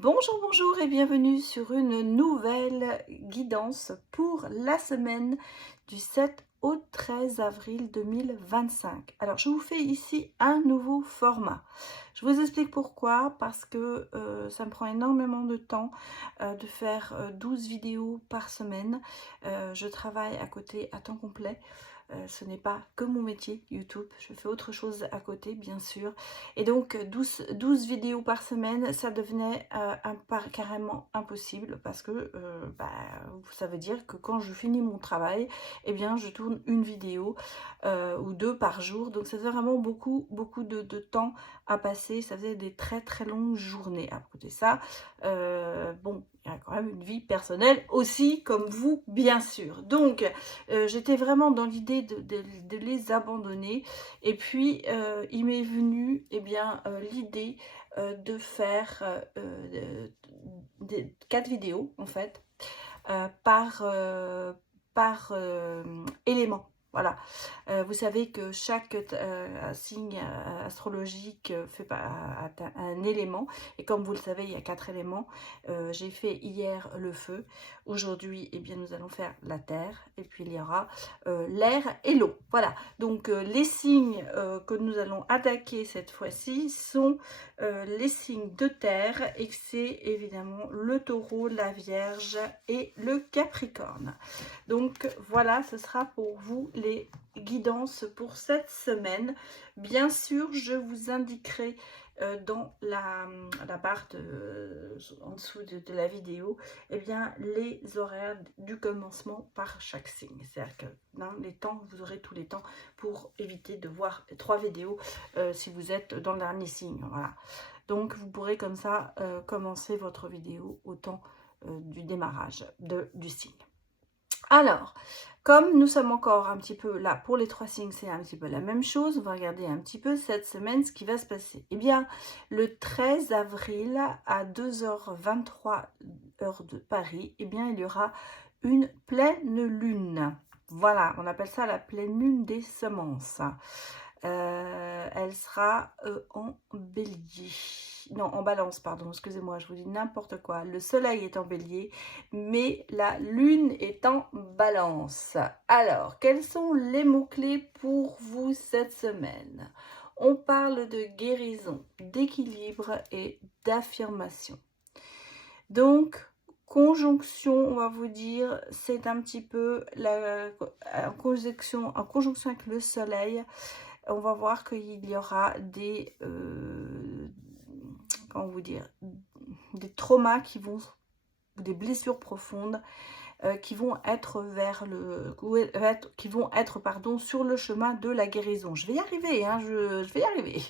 Bonjour, bonjour et bienvenue sur une nouvelle guidance pour la semaine du 7 au 13 avril 2025. Alors, je vous fais ici un nouveau format. Je vous explique pourquoi, parce que ça me prend énormément de temps de faire 12 vidéos par semaine. Je travaille à côté à temps complet. Ce n'est pas que mon métier YouTube, je fais autre chose à côté bien sûr. Et donc 12 vidéos par semaine, ça devenait carrément impossible parce que ça veut dire que quand je finis mon travail, eh bien je tourne une vidéo ou deux par jour. Donc ça faisait vraiment beaucoup de temps à passer, ça faisait des très longues journées. À côté de ça, bon, il y a quand même une vie personnelle aussi, comme vous bien sûr. Donc j'étais vraiment dans l'idée de les abandonner. Et puis, il m'est venu l'idée de faire 4 vidéos, en fait, par élément. Voilà. Vous savez que chaque signe astrologique a un élément. Et comme vous le savez, il y a 4 éléments. J'ai fait hier le feu. Aujourd'hui, eh bien, nous allons faire la terre. Et puis, il y aura l'air et l'eau. Voilà. Donc, les signes que nous allons attaquer cette fois-ci sont les signes de terre. Et c'est évidemment le taureau, la vierge et le capricorne. Donc voilà, ce sera pour vous les guidances pour cette semaine. Bien sûr, je vous indiquerai dans la barre en dessous de la vidéo, eh bien, les horaires du commencement par chaque signe. C'est-à-dire que dans les temps, vous aurez tous les temps pour éviter de voir 3 vidéos si vous êtes dans le dernier signe. Voilà. Donc, vous pourrez comme ça commencer votre vidéo au temps du démarrage du signe. Alors, comme nous sommes encore un petit peu là pour les 3 signes, c'est un petit peu la même chose. On va regarder un petit peu cette semaine ce qui va se passer. Eh bien, le 13 avril à 2h23 heure de Paris, eh bien, il y aura une pleine lune. Voilà, on appelle ça la pleine lune des semences. Elle sera en bélier. Non, en balance, pardon, excusez-moi, je vous dis n'importe quoi. Le soleil est en bélier, mais la lune est en balance. Alors, quels sont les mots-clés pour vous cette semaine? On parle de guérison, d'équilibre et d'affirmation. Donc, conjonction, on va vous dire, c'est un petit peu en conjonction avec le soleil. On va voir qu'il y aura des, comment vous dire, des traumas ou des blessures profondes qui vont être sur le chemin de la guérison. Je vais y arriver, hein, je vais y arriver.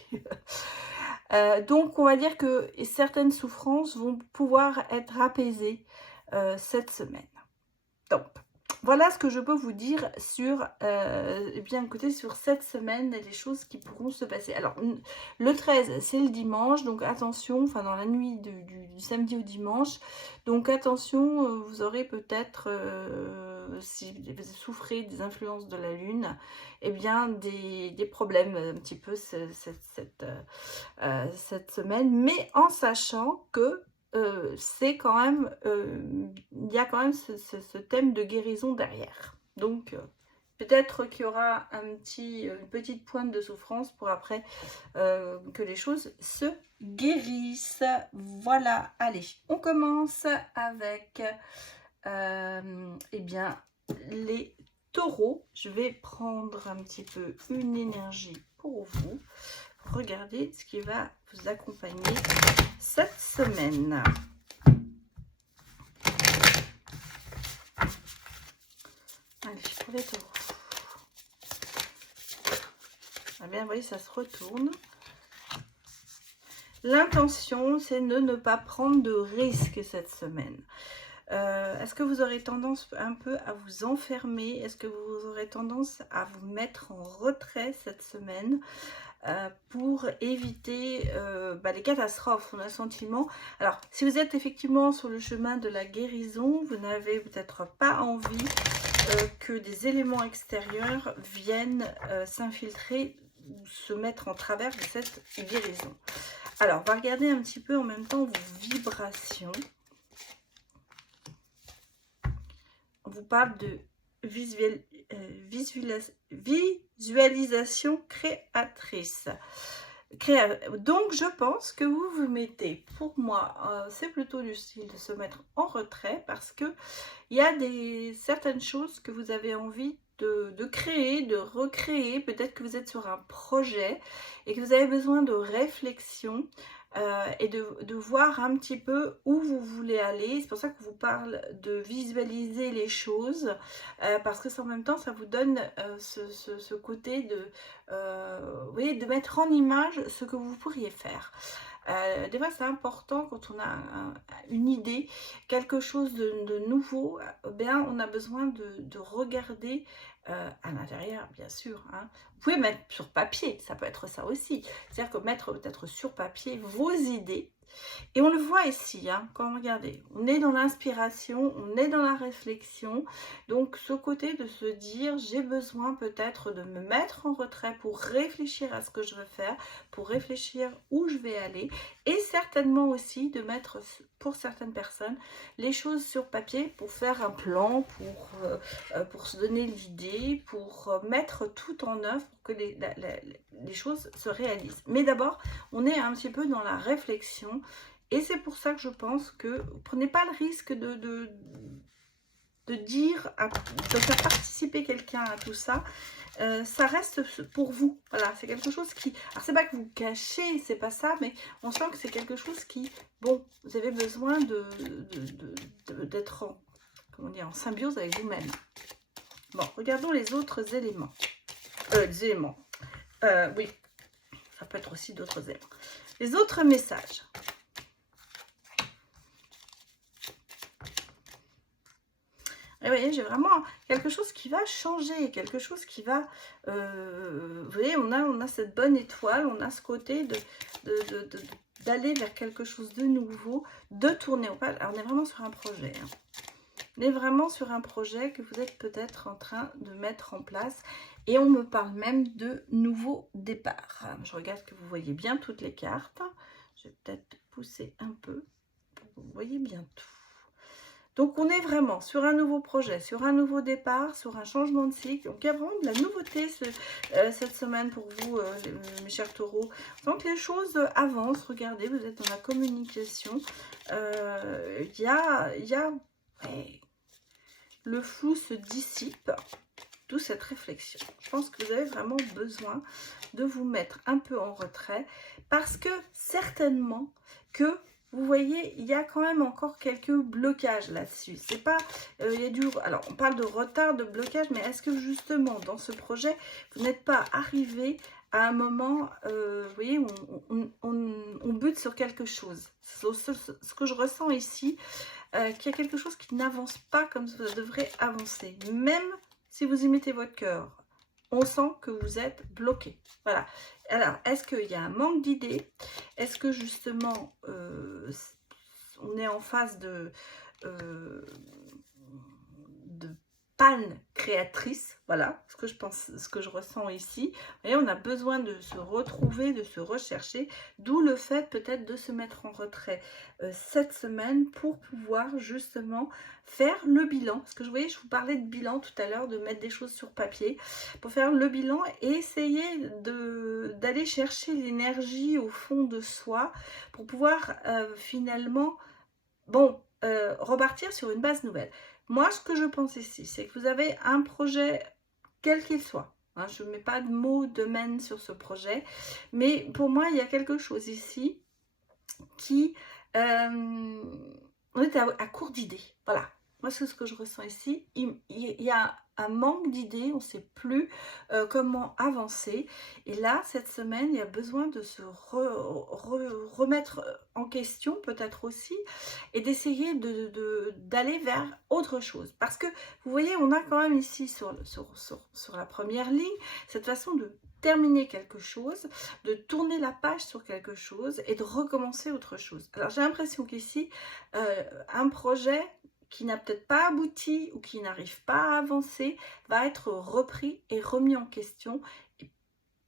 Donc, on va dire que certaines souffrances vont pouvoir être apaisées cette semaine. Donc, voilà ce que je peux vous dire sur, écoutez, sur cette semaine et les choses qui pourront se passer. Alors, le 13, c'est le dimanche, donc attention, enfin dans la nuit du samedi au dimanche. Donc attention, vous aurez peut-être, si vous souffrez des influences de la lune, eh bien des problèmes un petit peu cette semaine, mais en sachant que c'est quand même, il y a quand même ce thème de guérison derrière. Donc, peut-être qu'il y aura une petite pointe de souffrance pour après que les choses se guérissent. Voilà, allez, on commence avec les taureaux. Je vais prendre un petit peu une énergie pour vous. Regardez ce qui va vous accompagner cette semaine. Allez, pour les taureaux. Ah bien, vous voyez, ça se retourne. L'intention, c'est de ne pas prendre de risques cette semaine. Est-ce que vous aurez tendance un peu à vous enfermer? Est-ce que vous aurez tendance à vous mettre en retrait cette semaine pour éviter les catastrophes? On a le sentiment. Alors, si vous êtes effectivement sur le chemin de la guérison, vous n'avez peut-être pas envie que des éléments extérieurs viennent s'infiltrer ou se mettre en travers de cette guérison. Alors, on va regarder un petit peu en même temps vos vibrations. On vous parle de visualisation créatrice. Donc, je pense que vous vous mettez, pour moi, c'est plutôt du style de se mettre en retrait parce que il y a certaines choses que vous avez envie de créer, de recréer. Peut-être que vous êtes sur un projet et que vous avez besoin de réflexion et de voir un petit peu où vous voulez aller. C'est pour ça que je vous parle de visualiser les choses parce que en même temps, ça vous donne ce côté de, oui, de mettre en image ce que vous pourriez faire. Des fois, c'est important quand on a une idée, quelque chose de nouveau, bien, on a besoin de regarder à l'intérieur, bien sûr. Hein. Vous pouvez mettre sur papier, ça peut être ça aussi. C'est-à-dire que mettre peut-être sur papier vos idées. Et on le voit ici, hein, quand regardez, on est dans l'inspiration, on est dans la réflexion. Donc ce côté de se dire, j'ai besoin peut-être de me mettre en retrait pour réfléchir à ce que je veux faire, pour réfléchir où je vais aller. Et certainement aussi de mettre, pour certaines personnes, les choses sur papier pour faire un plan, pour se donner l'idée, pour mettre tout en œuvre pour que les choses se réalisent. Mais d'abord, on est un petit peu dans la réflexion. Et c'est pour ça que je pense que vous prenez pas le risque de dire, de faire participer quelqu'un à tout ça. Ça reste pour vous. Voilà, c'est quelque chose qui... Alors, c'est pas que vous cachez, c'est pas ça, mais on sent que c'est quelque chose qui... Bon, vous avez besoin d'être en, comment dire, en symbiose avec vous-même. Bon, regardons les autres éléments. Les éléments. Oui, ça peut être aussi d'autres éléments. Les autres messages. Et vous voyez, j'ai vraiment quelque chose qui va changer, quelque chose qui va... vous voyez, on a cette bonne étoile, on a ce côté d'aller vers quelque chose de nouveau, de tourner. Alors, on est vraiment sur un projet. Hein. On est vraiment sur un projet que vous êtes peut-être en train de mettre en place. Et on me parle même de nouveau départ. Je regarde que vous voyez bien toutes les cartes. Je vais peut-être pousser un peu pour que vous voyez bien tout. Donc, on est vraiment sur un nouveau projet, sur un nouveau départ, sur un changement de cycle. Donc, il y a vraiment de la nouveauté cette semaine pour vous, mes chers taureaux. Donc, les choses avancent. Regardez, vous êtes dans la communication. Il y a ouais, le flou se dissipe. D'où cette réflexion. Je pense que vous avez vraiment besoin de vous mettre un peu en retrait parce que certainement que vous voyez, il y a quand même encore quelques blocages là-dessus. C'est pas, il y a alors on parle de retard, de blocage, mais est-ce que justement dans ce projet, vous n'êtes pas arrivé à un moment, vous voyez, où on bute sur quelque chose. Ce que je ressens ici, qu'il y a quelque chose qui n'avance pas comme ça devrait avancer. Même si vous y mettez votre cœur, on sent que vous êtes bloqué. Voilà. Alors, est-ce qu'il y a un manque d'idées? Est-ce que justement, on est en phase de panne créatrice? Voilà ce que je pense, ce que je ressens ici. Vous voyez, on a besoin de se retrouver, de se rechercher, d'où le fait peut-être de se mettre en retrait cette semaine pour pouvoir justement faire le bilan. Parce que vous voyez, je vous parlais de bilan tout à l'heure, de mettre des choses sur papier, pour faire le bilan et essayer d'aller chercher l'énergie au fond de soi pour pouvoir finalement, bon, repartir sur une base nouvelle. Moi, ce que je pense ici, c'est que vous avez un projet, quel qu'il soit. Hein, je ne mets pas de mot domaine sur ce projet. Mais pour moi, il y a quelque chose ici qui... on est à court d'idées. Voilà. Moi, c'est ce que je ressens ici. Il y a un manque d'idées. On ne sait plus comment avancer. Et là, cette semaine, il y a besoin de se remettre en question, peut-être aussi, et d'essayer d'aller vers autre chose. Parce que, vous voyez, on a quand même ici, sur la première ligne, cette façon de terminer quelque chose, de tourner la page sur quelque chose et de recommencer autre chose. Alors, j'ai l'impression qu'ici, un projet qui n'a peut-être pas abouti ou qui n'arrive pas à avancer va être repris et remis en question.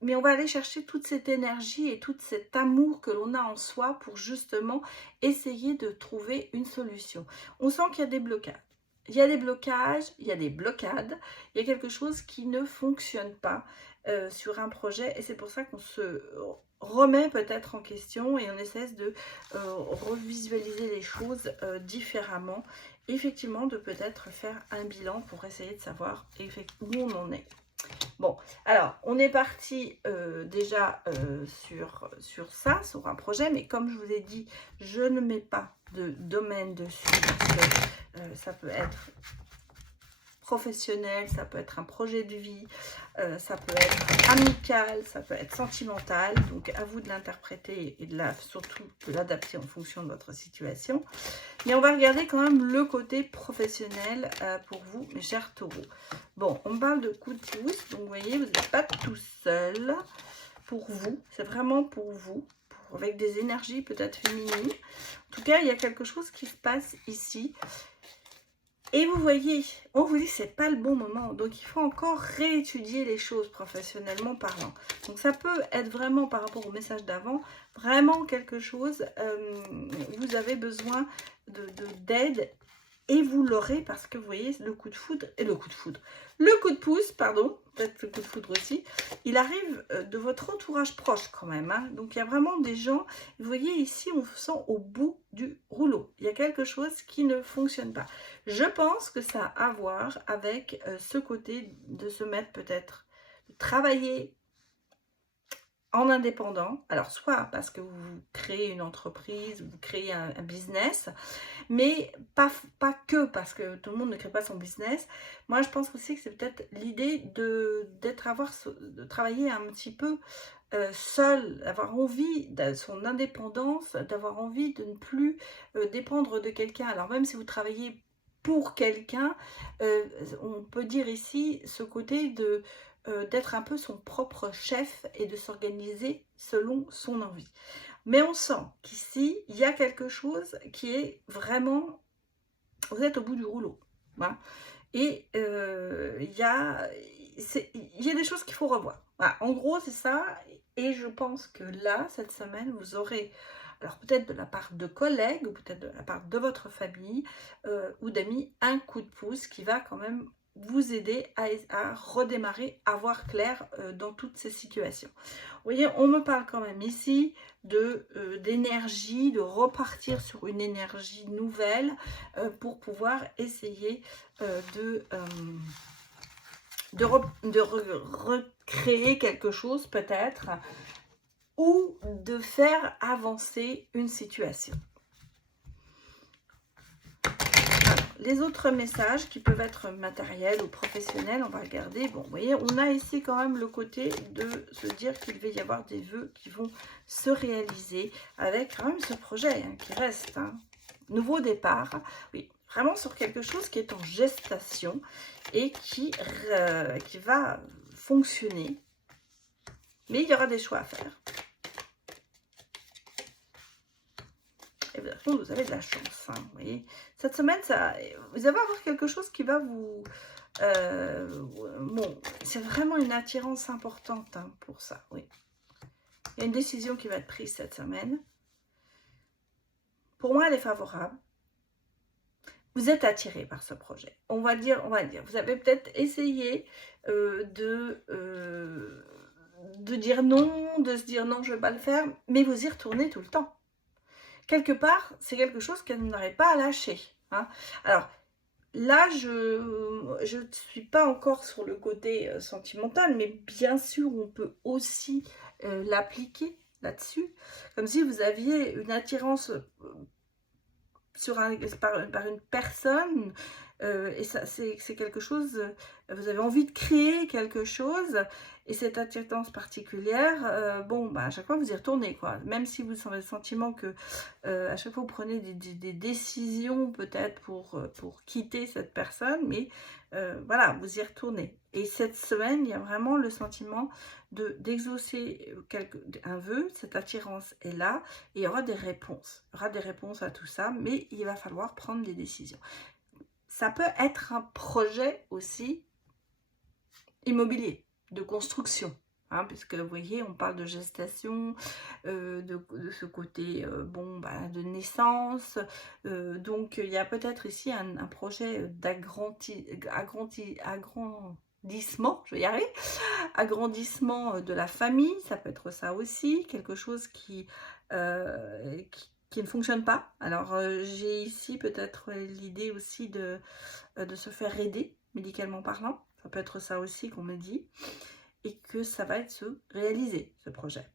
mais on va aller chercher toute cette énergie et tout cet amour que l'on a en soi pour justement essayer de trouver une solution. On sent qu'il y a des blocages. Il y a des blocages, il y a des blocades, il y a quelque chose qui ne fonctionne pas sur un projet et c'est pour ça qu'on se remet peut-être en question et on essaie de revisualiser les choses différemment. Effectivement, de peut-être faire un bilan pour essayer de savoir où on en est. Bon, alors, on est parti déjà sur ça, sur un projet, mais comme je vous ai dit, je ne mets pas de domaine dessus parce que ça peut être professionnel, ça peut être un projet de vie, ça peut être amical, ça peut être sentimental. Donc, à vous de l'interpréter et surtout de l'adapter en fonction de votre situation. Mais on va regarder quand même le côté professionnel pour vous, mes chers taureaux. Bon, on parle de coup de pouce, donc vous voyez, vous n'êtes pas tout seul pour vous. C'est vraiment pour vous, avec des énergies peut-être féminines. En tout cas, il y a quelque chose qui se passe ici. Et vous voyez, on vous dit que ce n'est pas le bon moment. Donc, il faut encore réétudier les choses professionnellement parlant. Donc, ça peut être vraiment par rapport au message d'avant, vraiment quelque chose, vous avez besoin d'aide et vous l'aurez parce que vous voyez, le coup de foudre, le coup de pouce, pardon, peut-être le coup de foudre aussi, il arrive de votre entourage proche quand même. Hein. Donc, il y a vraiment des gens, vous voyez ici, on se sent au bout du rouleau. Il y a quelque chose qui ne fonctionne pas. Je pense que ça a à voir avec ce côté de se mettre peut-être, de travailler en indépendant. Alors, soit parce que vous créez une entreprise, vous créez un business, mais pas que parce que tout le monde ne crée pas son business. Moi, je pense aussi que c'est peut-être l'idée de travailler un petit peu seul, d'avoir envie de son indépendance, d'avoir envie de ne plus dépendre de quelqu'un. Alors, même si vous travaillez pour quelqu'un, on peut dire ici ce côté d'être un peu son propre chef et de s'organiser selon son envie. Mais on sent qu'ici, il y a quelque chose qui est vraiment... Vous êtes au bout du rouleau. Voilà. Et il y a des choses qu'il faut revoir. Voilà. En gros, c'est ça. Et je pense que là, cette semaine, vous aurez... Alors peut-être de la part de collègues ou peut-être de la part de votre famille ou d'amis, un coup de pouce qui va quand même vous aider à redémarrer, à voir clair dans toutes ces situations. Vous voyez, on me parle quand même ici d'énergie, de repartir sur une énergie nouvelle pour pouvoir essayer de recréer quelque chose peut-être ou de faire avancer une situation. Les autres messages qui peuvent être matériels ou professionnels, on va regarder. Bon, vous voyez, on a ici quand même le côté de se dire qu'il va y avoir des vœux qui vont se réaliser avec quand même ce projet hein, qui reste. Hein. Nouveau départ, oui, vraiment sur quelque chose qui est en gestation et qui va fonctionner. Mais il y aura des choix à faire. Et vous avez de la chance, hein, vous voyez. Cette semaine, vous allez avoir quelque chose qui va vous... bon, c'est vraiment une attirance importante hein, pour ça, oui. Il y a une décision qui va être prise cette semaine. Pour moi, elle est favorable. Vous êtes attiré par ce projet. On va dire, vous avez peut-être essayé de dire non, de se dire non, je ne vais pas le faire, mais vous y retournez tout le temps. Quelque part, c'est quelque chose qu'elle n'aurait pas à lâcher. Hein. Alors, là, je ne suis pas encore sur le côté sentimental, mais bien sûr, on peut aussi l'appliquer là-dessus. Comme si vous aviez une attirance par une personne, et ça c'est quelque chose, vous avez envie de créer quelque chose, et cette attirance particulière, bon, bah, à chaque fois vous y retournez, quoi. Même si vous avez le sentiment que à chaque fois vous prenez des décisions peut-être pour quitter cette personne, mais voilà, vous y retournez. Et cette semaine, il y a vraiment le sentiment d'exaucer un vœu, cette attirance est là, et il y aura des réponses. Il y aura des réponses à tout ça, mais il va falloir prendre des décisions. Ça peut être un projet aussi immobilier, de construction. hein, puisque vous voyez, on parle de gestation, de ce côté, bon, bah, de naissance. Donc, il y a peut-être ici un projet agrandissement, je vais y arriver, agrandissement de la famille, ça peut être ça aussi, quelque chose qui ne fonctionne pas. Alors, j'ai ici peut-être l'idée aussi de se faire aider, médicalement parlant. Ça peut être ça aussi qu'on me dit. Et que ça va se réaliser, ce projet.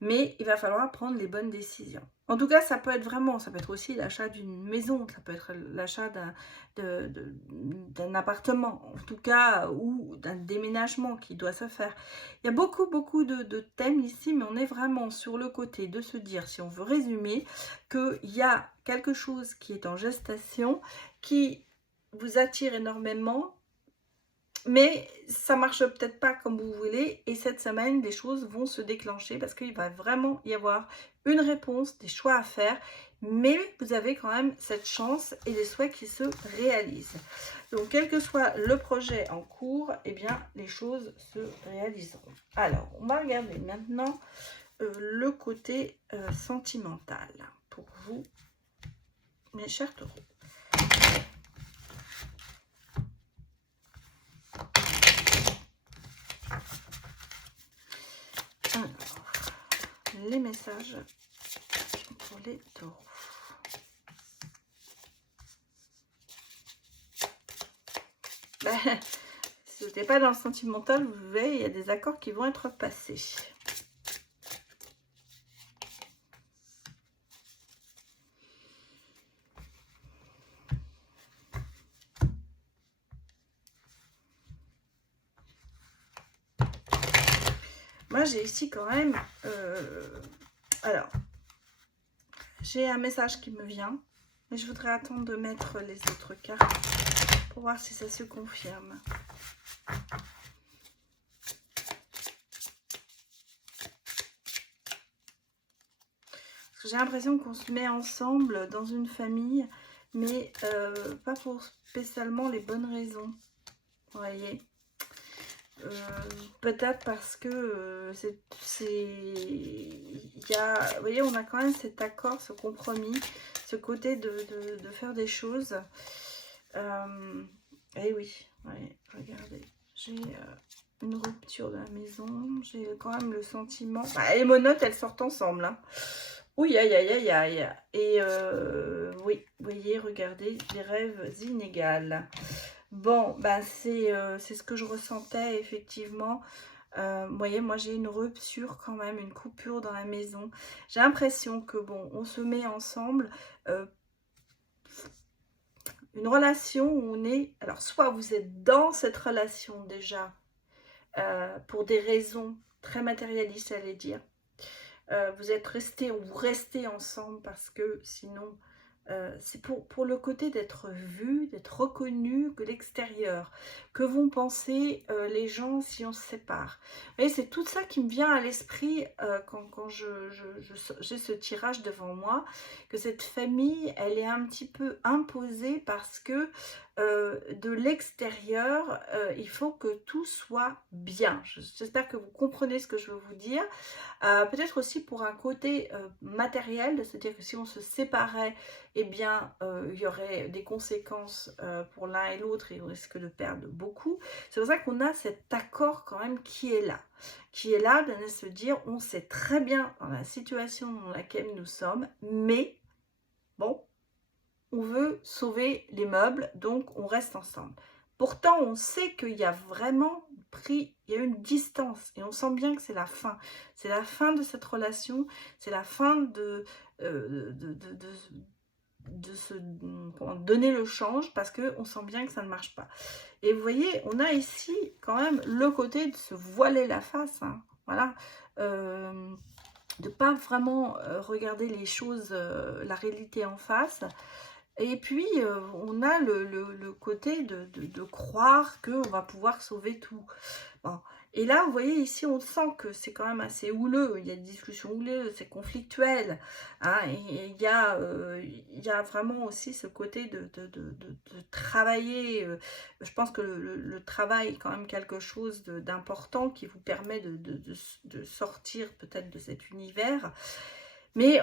Mais il va falloir prendre les bonnes décisions. En tout cas, ça peut être vraiment, ça peut être aussi l'achat d'une maison, ça peut être l'achat d'un appartement, en tout cas, ou d'un déménagement qui doit se faire. Il y a beaucoup, beaucoup de thèmes ici, mais on est vraiment sur le côté de se dire, si on veut résumer, qu'il y a quelque chose qui est en gestation, qui vous attire énormément, mais ça marche peut-être pas comme vous voulez, et cette semaine, des choses vont se déclencher parce qu'il va vraiment y avoir une réponse, des choix à faire, mais vous avez quand même cette chance et des souhaits qui se réalisent. Donc, quel que soit le projet en cours, eh bien, les choses se réaliseront. Alors, on va regarder maintenant le côté sentimental pour vous, mes chers taureaux. Alors, les messages pour les taureaux. Ben, si vous n'êtes pas dans le sentimental, vous verrez, il y a des accords qui vont être passés. Moi, j'ai ici quand même... alors, j'ai un message qui me vient, mais je voudrais attendre de mettre les autres cartes pour voir si ça se confirme. Parce que j'ai l'impression qu'on se met ensemble dans une famille, mais pas pour spécialement les bonnes raisons. Vous voyez, peut-être parce que vous voyez, on a quand même cet accord, ce compromis, ce côté de faire des choses. Et oui, ouais, regardez, j'ai une rupture de la maison, j'ai quand même le sentiment... Bah, les monotes, elles sortent ensemble, hein. Oui, aïe, aïe, aïe, aïe. Et oui, vous voyez, regardez, les rêves inégales. Bon, ben c'est ce que je ressentais, effectivement. Vous voyez, moi, j'ai une rupture quand même, une coupure dans la maison. J'ai l'impression que, bon, on se met ensemble... une relation où on est... Alors, soit vous êtes dans cette relation déjà pour des raisons très matérialistes, j'allais dire. Vous êtes restés ou vous restez ensemble parce que sinon, c'est pour le côté d'être vu, d'être reconnu de l'extérieur. Que vont penser les gens si on se sépare? Vous voyez, c'est tout ça qui me vient à l'esprit quand j'ai ce tirage devant moi, que cette famille, elle est un petit peu imposée parce que de l'extérieur, il faut que tout soit bien. J'espère que vous comprenez ce que je veux vous dire. Peut-être aussi pour un côté matériel, de se dire que si on se séparait, eh bien, il y aurait des conséquences pour l'un et l'autre et on risque de perdre beaucoup. C'est pour ça qu'on a cet accord quand même qui est là de se dire, on sait très bien dans la situation dans laquelle nous sommes, mais bon, on veut sauver les meubles, donc on reste ensemble. Pourtant, on sait qu'il y a vraiment il y a une distance et on sent bien que c'est la fin. C'est la fin de cette relation, c'est la fin de se donner le change parce qu'on sent bien que ça ne marche pas. Et vous voyez, on a ici quand même le côté de se voiler la face, hein, voilà, de ne pas vraiment regarder les choses, la réalité en face. Et puis, on a le côté de croire qu'on va pouvoir sauver tout. Bon, Et là, vous voyez, ici, on sent que c'est quand même assez houleux. Il y a des discussions houleuses, c'est conflictuel. Hein, et il y a vraiment aussi ce côté de travailler. Je pense que le travail est quand même quelque chose d'important qui vous permet de sortir peut-être de cet univers. Mais,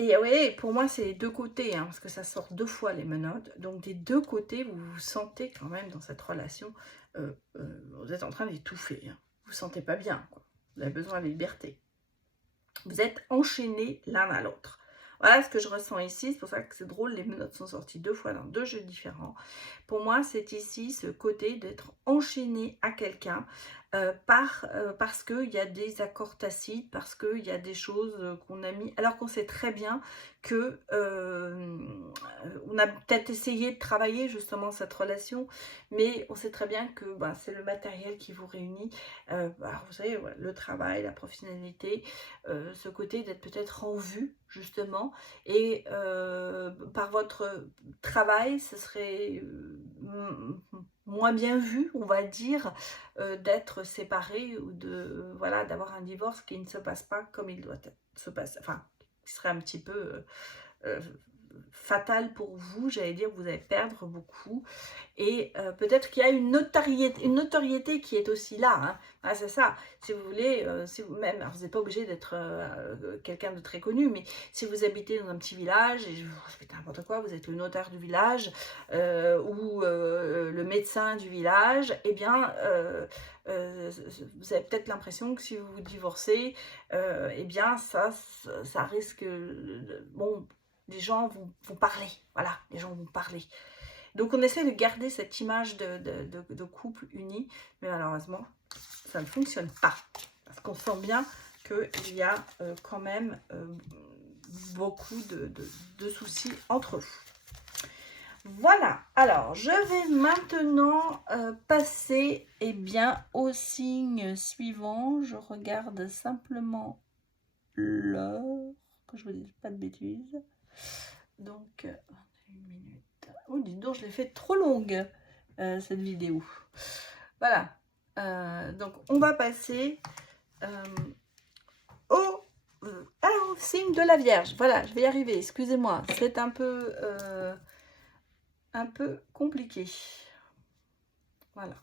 et oui, pour moi, c'est les deux côtés, hein, parce que ça sort 2 fois les menottes. Donc, des deux côtés, vous vous sentez quand même dans cette relation, vous êtes en train d'étouffer. Hein. Vous ne vous sentez pas bien, quoi. Vous avez besoin de liberté. Vous êtes enchaînés l'un à l'autre. Voilà ce que je ressens ici. C'est pour ça que c'est drôle, les menottes sont sorties 2 fois dans 2 jeux différents. Pour moi, c'est ici ce côté d'être enchaîné à quelqu'un parce qu'il y a des accords tacites, parce qu'il y a des choses qu'on a mis, alors qu'on sait très bien que on a peut-être essayé de travailler justement cette relation, mais on sait très bien que c'est le matériel qui vous réunit. Alors, vous savez, ouais, le travail, la professionnalité, ce côté d'être peut-être en vue justement, et par votre travail, ce serait moins bien vu, on va dire, d'être séparé ou voilà, d'avoir un divorce qui ne se passe pas comme il doit se passer, enfin, qui serait un petit peu fatal pour vous, j'allais dire, vous allez perdre beaucoup. Et peut-être qu'il y a une notoriété qui est aussi là. Hein. Ah, c'est ça. Si vous voulez, si vous même, alors vous n'êtes pas obligé d'être quelqu'un de très connu, mais si vous habitez dans un petit village, et je fais n'importe quoi, vous êtes le notaire du village ou le médecin du village, eh bien, vous avez peut-être l'impression que si vous vous divorcez, eh bien, ça risque... bon, les gens vont parler. Voilà, les gens vont parler. Donc on essaie de garder cette image de couple uni, mais malheureusement, ça ne fonctionne pas. Parce qu'on sent bien qu'il y a quand même beaucoup de soucis entre eux. Voilà, alors je vais maintenant passer au signe suivant. Je regarde simplement l'heure, que je ne vous dise pas de bêtises. Donc, une minute. Oh, dis donc, je l'ai fait trop longue, cette vidéo. Voilà. Donc, on va passer au signe de la Vierge. Voilà, je vais y arriver. Excusez-moi, c'est un peu compliqué. Voilà.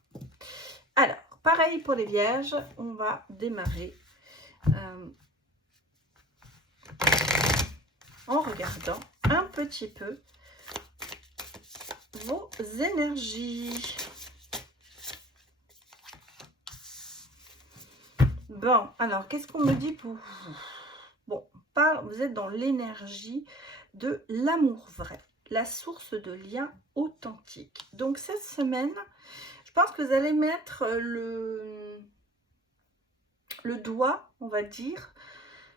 Alors, pareil pour les Vierges, on va démarrer en regardant un petit peu vos énergies. Bon, alors, qu'est-ce qu'on me dit pour vous? Bon, vous êtes dans l'énergie de l'amour vrai, la source de liens authentiques. Donc, cette semaine, je pense que vous allez mettre le doigt, on va dire,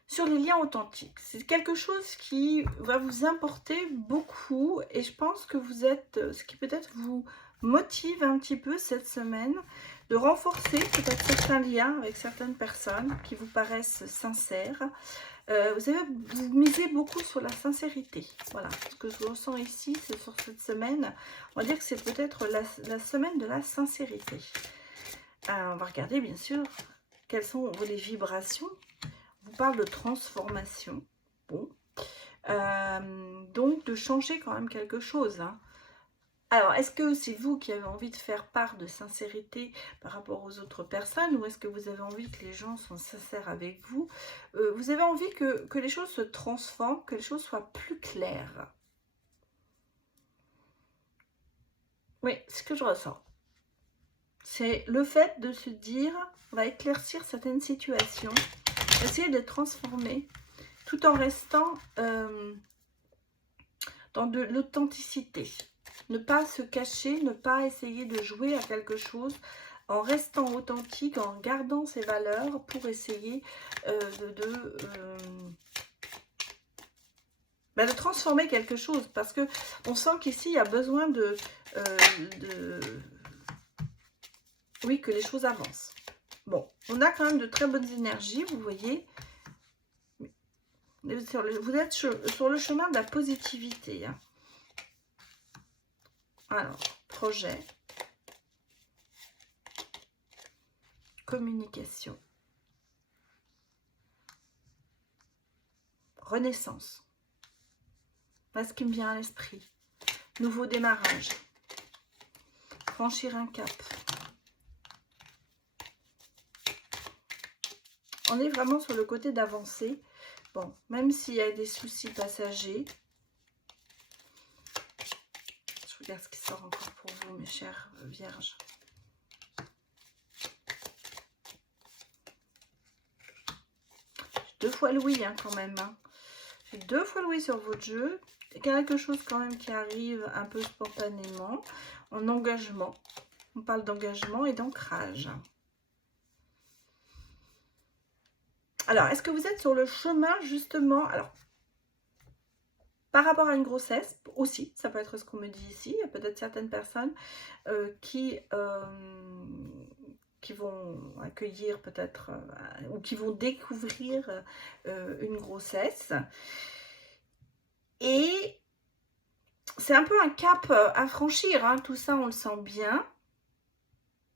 sur les liens authentiques. C'est quelque chose qui va vous importer beaucoup et je pense que vous êtes, ce qui peut-être vous motive un petit peu cette semaine, de renforcer peut-être certains liens avec certaines personnes qui vous paraissent sincères. Vous misez beaucoup sur la sincérité. Voilà, ce que je ressens ici, c'est sur cette semaine. On va dire que c'est peut-être la semaine de la sincérité. On va regarder bien sûr quelles sont les vibrations. On vous parle de transformation. Bon. Donc de changer quand même quelque chose. Hein. Alors, est-ce que c'est vous qui avez envie de faire part de sincérité par rapport aux autres personnes, ou est-ce que vous avez envie que les gens soient sincères avec vous? Vous avez envie que les choses se transforment, que les choses soient plus claires. Oui, c'est ce que je ressens. C'est le fait de se dire, on va éclaircir certaines situations, essayer de les transformer, tout en restant dans de l'authenticité. Ne pas se cacher, ne pas essayer de jouer à quelque chose, en restant authentique, en gardant ses valeurs pour essayer de transformer quelque chose. Parce que on sent qu'ici, il y a besoin oui, que les choses avancent. Bon, on a quand même de très bonnes énergies, vous voyez. Vous êtes sur le chemin de la positivité. Hein. Alors, projet, communication. Renaissance. Voilà ce qui me vient à l'esprit. Nouveau démarrage. Franchir un cap. On est vraiment sur le côté d'avancer. Bon, même s'il y a des soucis passagers. Je regarde ce qui sort encore pour vous, mes chères vierges. Deux fois le oui, hein, quand même. Hein. J'ai 2 fois le oui sur votre jeu. Quelque chose quand même qui arrive un peu spontanément. En engagement. On parle d'engagement et d'ancrage. Alors, est-ce que vous êtes sur le chemin, justement? Alors, par rapport à une grossesse, aussi, ça peut être ce qu'on me dit ici. Il y a peut-être certaines personnes qui vont accueillir peut-être, ou qui vont découvrir une grossesse. Et c'est un peu un cap à franchir, hein, tout ça, on le sent bien.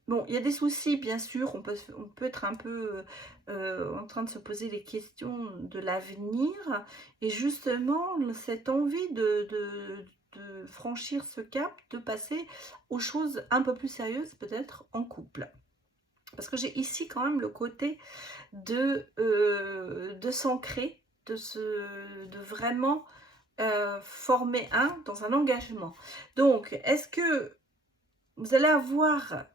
Bon, il y a des soucis, bien sûr, on peut être un peu en train de se poser les questions de l'avenir. Et justement, cette envie de franchir ce cap, de passer aux choses un peu plus sérieuses, peut-être en couple. Parce que j'ai ici quand même le côté de s'ancrer, de vraiment former dans un engagement. Donc, est-ce que vous allez avoir,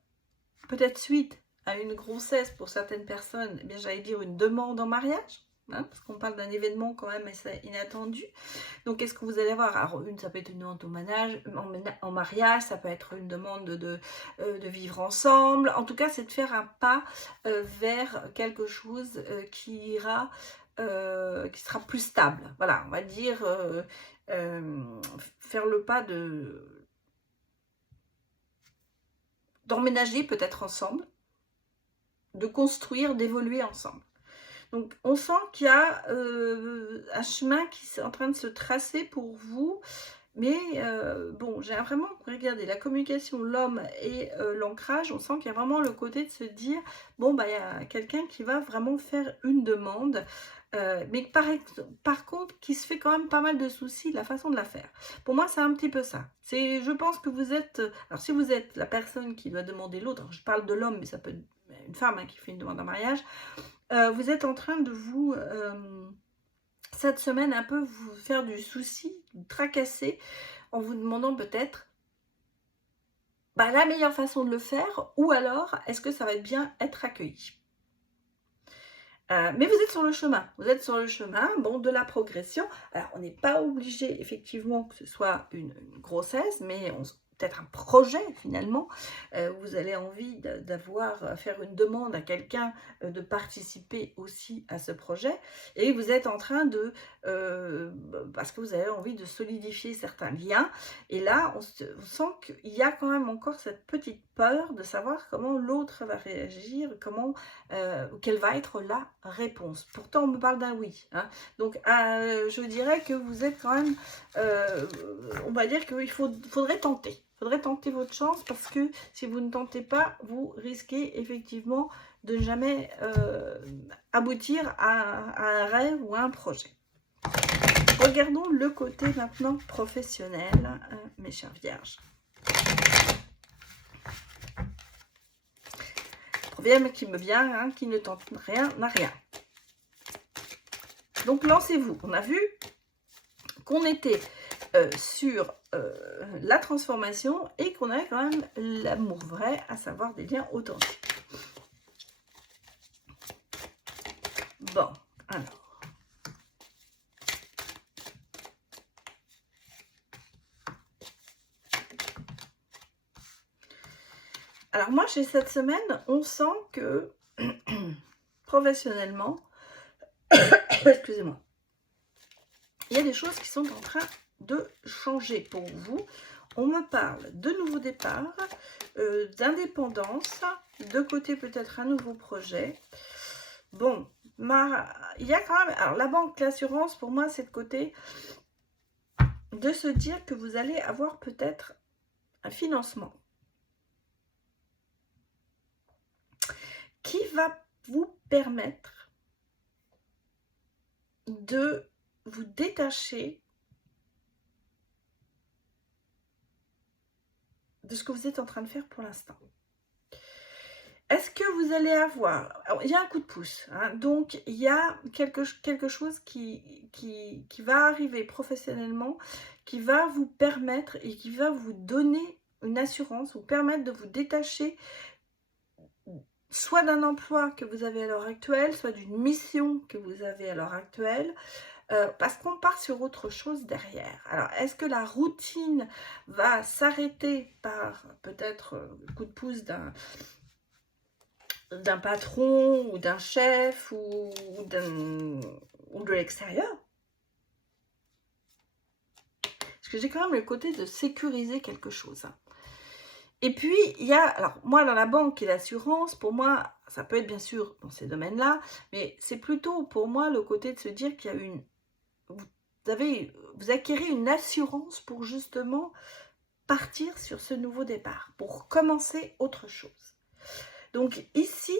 peut-être suite à une grossesse pour certaines personnes, eh bien j'allais dire une demande en mariage, hein, parce qu'on parle d'un événement quand même assez inattendu. Donc, est-ce que vous allez avoir, alors ça peut être une demande en mariage, ça peut être une demande de vivre ensemble. En tout cas, c'est de faire un pas vers quelque chose qui ira, qui sera plus stable. Voilà, on va dire faire le pas d'emménager peut-être ensemble, de construire, d'évoluer ensemble. Donc, on sent qu'il y a un chemin qui est en train de se tracer pour vous. Mais bon, j'ai vraiment, regardez, la communication, l'homme et l'ancrage, on sent qu'il y a vraiment le côté de se dire, bon, bah, il y a quelqu'un qui va vraiment faire une demande, mais par contre, qui se fait quand même pas mal de soucis de la façon de la faire. Pour moi, c'est un petit peu ça. Je pense que vous êtes, alors si vous êtes la personne qui doit demander l'autre, je parle de l'homme, mais ça peut être une femme hein, qui fait une demande en mariage, vous êtes en train de vous... cette semaine un peu vous faire du souci, vous tracasser en vous demandant peut-être la meilleure façon de le faire ou alors est-ce que ça va bien être accueilli. Mais vous êtes sur le chemin, bon, de la progression. Alors on n'est pas obligé effectivement que ce soit une grossesse, mais peut-être un projet finalement. Vous avez envie faire une demande à quelqu'un de participer aussi à ce projet et vous êtes en train de parce que vous avez envie de solidifier certains liens et là on sent qu'il y a quand même encore cette petite peur de savoir comment l'autre va réagir, quelle va être la réponse. Pourtant on me parle d'un oui hein. Donc je dirais que vous êtes quand même on va dire qu'il faudrait tenter. Il faudrait tenter votre chance parce que si vous ne tentez pas, vous risquez effectivement de ne jamais aboutir à un rêve ou à un projet. Regardons le côté maintenant professionnel, mes chères vierges. Problème qui me vient, hein, qui ne tente rien, n'a rien. Donc lancez-vous. On a vu qu'on était sur la transformation et qu'on avait quand même l'amour vrai, à savoir des liens authentiques. Bon, alors moi chez cette semaine, on sent que professionnellement, excusez-moi, il y a des choses qui sont en train de changer pour vous. On me parle de nouveaux départs, d'indépendance, de côté peut-être un nouveau projet. Bon, il y a quand même... Alors la banque, l'assurance, pour moi, c'est de côté de se dire que vous allez avoir peut-être un financement. qui va vous permettre de vous détacher de ce que vous êtes en train de faire pour l'instant. Est-ce que vous allez avoir... Alors, il y a un coup de pouce, hein, donc il y a quelque chose qui va arriver professionnellement, qui va vous permettre et qui va vous donner une assurance, vous permettre de vous détacher soit d'un emploi que vous avez à l'heure actuelle, soit d'une mission que vous avez à l'heure actuelle, parce qu'on part sur autre chose derrière. Alors, est-ce que la routine va s'arrêter par peut-être le coup de pouce d'un patron ou d'un chef ou de l'extérieur? Parce que j'ai quand même le côté de sécuriser quelque chose. Et puis, il y a, alors moi dans la banque et l'assurance, pour moi, ça peut être bien sûr dans ces domaines-là, mais c'est plutôt pour moi le côté de se dire qu'il y a vous acquérez une assurance pour justement partir sur ce nouveau départ, pour commencer autre chose. Donc ici,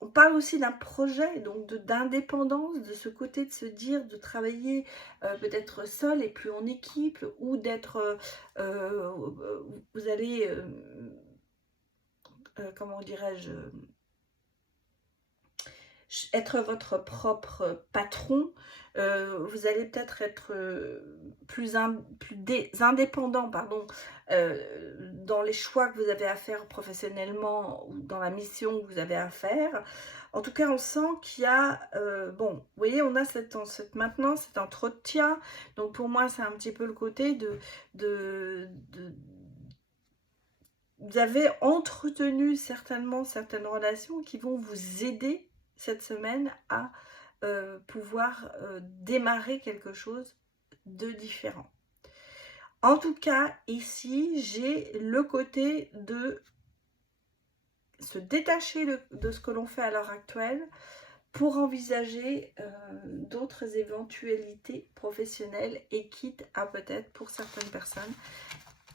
on parle aussi d'un projet, donc d'indépendance, de ce côté de se dire, de travailler peut-être seul et plus en équipe, ou d'être, vous allez, comment dirais-je, être votre propre patron, vous allez peut-être être plus indépendant, pardon, dans les choix que vous avez à faire professionnellement ou dans la mission que vous avez à faire. En tout cas, on sent qu'il y a, bon, vous voyez, on a maintenant cet entretien, donc pour moi, c'est un petit peu le côté vous avez entretenu certainement certaines relations qui vont vous aider cette semaine à pouvoir démarrer quelque chose de différent. En tout cas, ici, j'ai le côté de se détacher de ce que l'on fait à l'heure actuelle pour envisager d'autres éventualités professionnelles et quitte à peut-être pour certaines personnes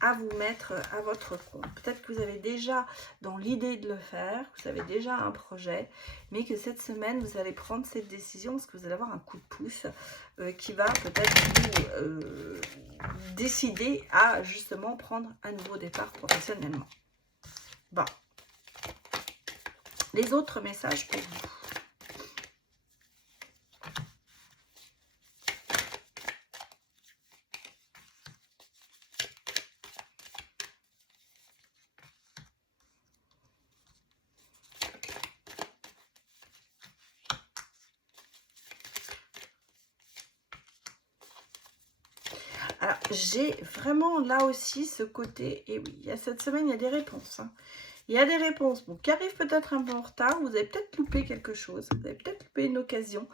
à vous mettre à votre compte. Peut-être que vous avez déjà dans l'idée de le faire, vous avez déjà un projet, mais que cette semaine, vous allez prendre cette décision parce que vous allez avoir un coup de pouce qui va peut-être vous décider à justement prendre un nouveau départ professionnellement. Bon. Les autres messages pour vous. Alors, j'ai vraiment là aussi ce côté, et oui, il y a cette semaine, il y a des réponses. Hein. Il y a des réponses bon, qui arrivent peut-être un peu en retard, vous avez peut-être loupé quelque chose, vous avez peut-être loupé une occasion,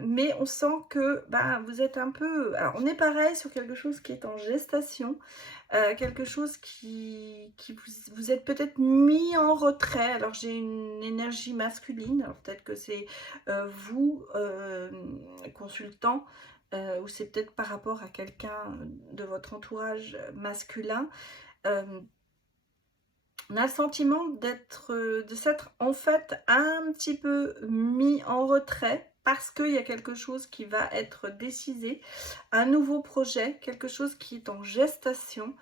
mais on sent que vous êtes un peu... Alors, on est pareil sur quelque chose qui est en gestation, quelque chose vous êtes peut-être mis en retrait. Alors, j'ai une énergie masculine, alors peut-être que c'est vous, consultant, ou c'est peut-être par rapport à quelqu'un de votre entourage masculin. On a le sentiment de s'être en fait un petit peu mis en retrait parce qu'il y a quelque chose qui va être décidé, un nouveau projet, quelque chose qui est en gestation.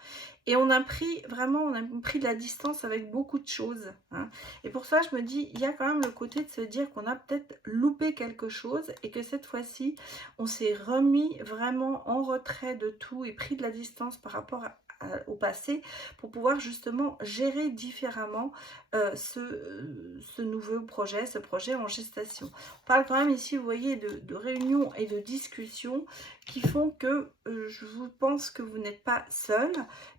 Et on a pris de la distance avec beaucoup de choses. Hein. Et pour ça, je me dis, il y a quand même le côté de se dire qu'on a peut-être loupé quelque chose et que cette fois-ci, on s'est remis vraiment en retrait de tout et pris de la distance par rapport au passé pour pouvoir justement gérer différemment ce nouveau projet, ce projet en gestation. On parle quand même ici, vous voyez, de réunions et de discussions qui font que je vous pense que vous n'êtes pas seul,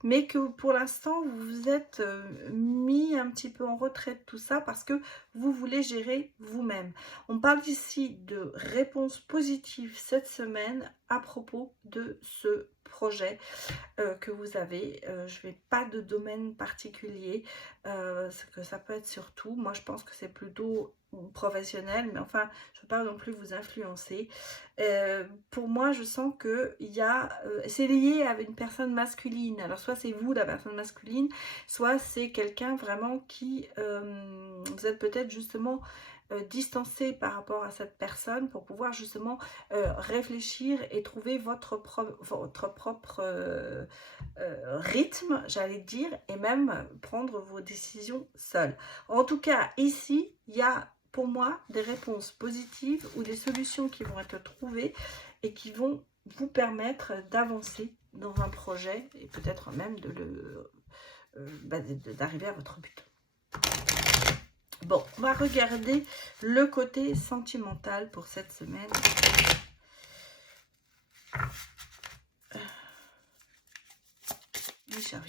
mais que pour l'instant, vous vous êtes mis un petit peu en retrait de tout ça parce que vous voulez gérer vous-même. On parle ici de réponses positives cette semaine à propos de ce projet que vous avez. Je ne vais pas de domaine particulier, parce que ça peut être sur tout. Moi, je pense que c'est plutôt professionnel, mais enfin, je ne veux pas non plus vous influencer. Pour moi, je sens que c'est lié à une personne masculine. Alors, soit c'est vous, la personne masculine, soit c'est quelqu'un vraiment qui, vous êtes peut-être justement distancé par rapport à cette personne pour pouvoir justement réfléchir et trouver votre propre rythme, j'allais dire, et même prendre vos décisions seules. En tout cas, ici, il y a pour moi des réponses positives ou des solutions qui vont être trouvées et qui vont vous permettre d'avancer dans un projet et peut-être même d'arriver à votre but. Bon, on va regarder le côté sentimental pour cette semaine. Vierge.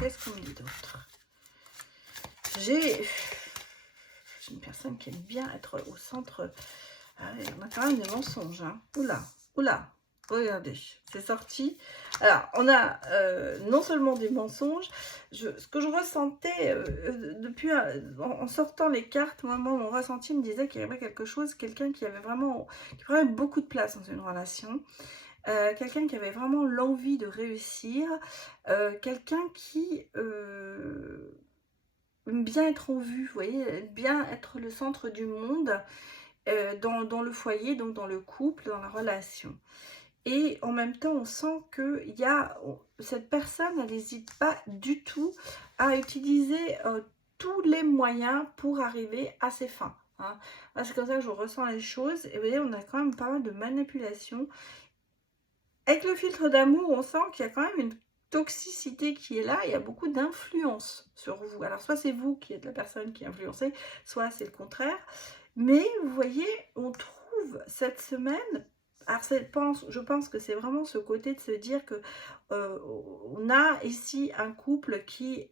Qu'est-ce qu'on dit d'autre? J'ai une personne qui aime bien être au centre. Ah ouais, on a quand même des mensonges. Hein. Oula, oula, regardez, c'est sorti. Alors, on a non seulement des mensonges, ce que je ressentais depuis, en sortant les cartes, moi, mon ressenti me disait qu'il y avait quelque chose, quelqu'un qui prenait beaucoup de place dans une relation. Quelqu'un qui avait vraiment l'envie de réussir, quelqu'un qui aime bien être en vue, vous voyez, aime bien être le centre du monde dans le foyer, donc dans le couple, dans la relation. Et en même temps, on sent que cette personne, elle n'hésite pas du tout à utiliser tous les moyens pour arriver à ses fins. Hein. C'est comme ça que je ressens les choses. Et vous voyez, on a quand même pas mal de manipulation. Avec le filtre d'amour, on sent qu'il y a quand même une toxicité qui est là, il y a beaucoup d'influence sur vous. Alors, soit c'est vous qui êtes la personne qui est influencée, soit c'est le contraire. Mais vous voyez, on trouve cette semaine, alors je pense que c'est vraiment ce côté de se dire que on a ici un couple qui